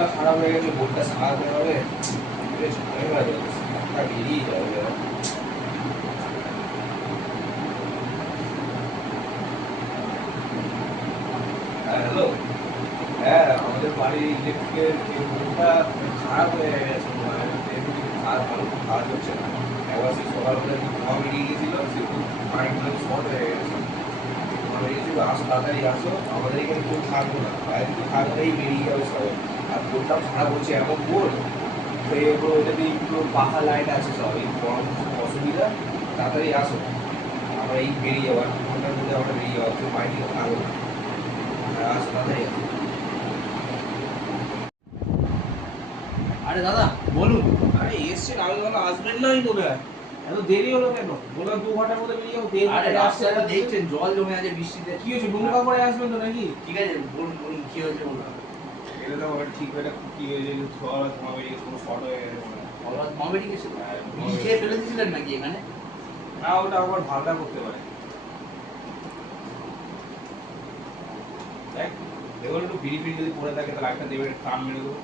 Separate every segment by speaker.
Speaker 1: বোর্ডটা খারাপ হয়ে গেছে বোর্ডটা সারাতে হবে। বেশ বেরিয়ে যাবে। হ্যাঁ হ্যাঁ আমাদের বাড়ির ইলেকট্রিকের খারাপ মনে হচ্ছে না। একবার সেই সকালবেলা ধোঁয়া বেরিয়ে গেছিল কারেন্টগুলো শর্ট হয়ে গেছে। আসো, তাড়াতাড়ি আসো, আমাদের এখানে কেউ থাকব না। বাইরে থেকে থাকলেই বেরিয়ে যাবে সবাই। আর বোর্ডটাও খারাপ হচ্ছে এমন তো এগুলো যদি একটু পাখা লাইট আছে সব এই গরম অসুবিধা তাড়াতাড়ি আসো। আমরা এই বেরিয়ে যাব আর দু ঘণ্টার মধ্যে আমরা বেরিয়ে যাব কেউ বাড়ি থেকে থাকব না আসো তাড়াতাড়ি আসো।
Speaker 2: আরে দাদা বলুন।
Speaker 1: আরে এসছেন আমি বলো আসবেন না আমি বলে এত দেরি হলো কেন? বললাম দু ঘণ্টার মধ্যে বেরিয়ে যাব দেরি
Speaker 2: আরে রাস্তাটা দেখছেন জল জমে আছে বৃষ্টিতে।
Speaker 1: কি হয়েছে ডুমকা করে আসবেন তো নাকি?
Speaker 2: ঠিক আছে বলুন বলুন কি হয়েছে বলুন।
Speaker 1: এটা তো আবার ঠিক এটা কি হয়েছে যে ছোঁয়া তোমার বেরিয়ে কোনো শর্ট হয়ে গেছে।
Speaker 2: হঠাৎ গেছে বিষ ফেলে দিয়েছিলেন নাকি এখানে?
Speaker 1: না ওটা আবার ভালটা করতে পারে। দেখ দেখুন একটু বিড়ি ফিড়ি যদি পড়ে থাকে তাহলে একটা দেবে টান মেরে দেবো।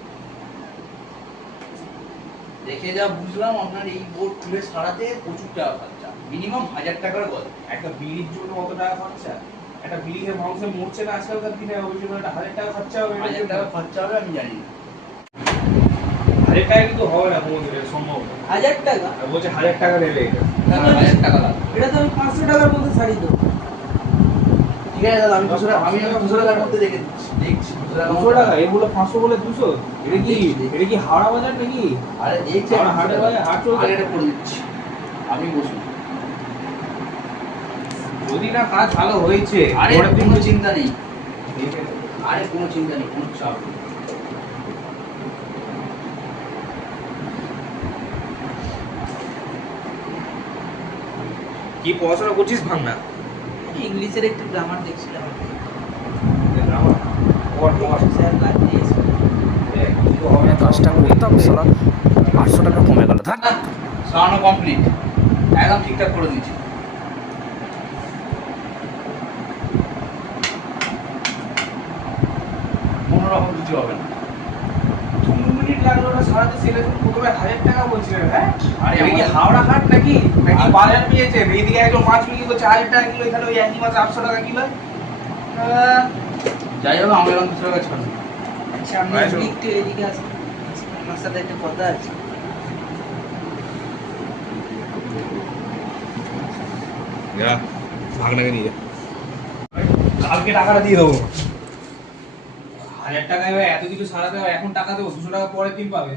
Speaker 2: দেখে যা বুঝলাম আপনার এই বোর্ড খুলে সারাতে প্রচুর টাকা খরচা। মিনিমাম হাজার টাকার গল্প।
Speaker 1: একটা বিড়ির জন্য কত টাকা খরচা? একটা বিড়ি খেয়ে মানুষের মরছে না আজকালকার দিনে ওই জন্য একটা হাজার টাকা খরচা হবে।
Speaker 2: হাজার। টাকা খরচা হবে আমি জানি
Speaker 1: হাজার টাকা কিন্তু হবে না কোনো দিনের সম্ভব না।
Speaker 3: হাজার টাকা?
Speaker 1: আর বলছে হাজার টাকা দেবে এটা।
Speaker 2: আমার হাজার টাকা লাগবে
Speaker 3: এটা তো আমি পাঁচশো টাকার মধ্যে শাড়ি দেবো।
Speaker 2: ঠিক আছে দাদা আমি দুশো আমি দুশো টাকার মধ্যে দেখে দেখছি দুশো
Speaker 1: টাকা এগুলো পাঁচশো বলে দুশো? এটা কি এটা কি হাওড়া বাজার নাকি?
Speaker 2: আরে
Speaker 1: আমার হাটের বাজার, হাট চলছে।
Speaker 2: এটা করে দিচ্ছি। আমি বসুন।
Speaker 1: যদি না কাজ ভালো হয়েছে
Speaker 2: আরে কোনো চিন্তা নেই। আরে কোনো চিন্তা নেই কোনো চাপ নেই।
Speaker 1: কি পড়াশোনা করছিস ভাঙনা
Speaker 3: ইংলিশের একটু গ্রামার দেখছিলাম
Speaker 4: কাজটা করতাম সালা আটশো টাকা কমে গেল। থাক
Speaker 2: সারানো কমপ্লিট একদম ঠিকঠাক করে দিচ্ছি কিছু হবে না।
Speaker 1: মিনিট লাগল না সারাতে সেলে প্রথমে হাজার টাকা হ্যাঁ?
Speaker 2: আরে
Speaker 1: কি হাওড়া হাট নাকি? নাকি বাজার পেয়েছে এইদিকে একজন মাছ বিক্রি করছে হাজার টাকা কিলো এখানে ওই একই মাছ আটশো টাকা কিলো।
Speaker 2: যাই হোক আমার এরকম কিছু টাকা ছাড়বে
Speaker 3: আচ্ছা। একটু এদিকে আসুন সাথে একটা কথা আছে।
Speaker 1: নিয়ে কালকে টাকাটা দিয়ে দেবো। হাজার টাকা এবার এত কিছু সারাতে হয় এখন টাকা দেবো, দুশো টাকা পরে দিন পাবে।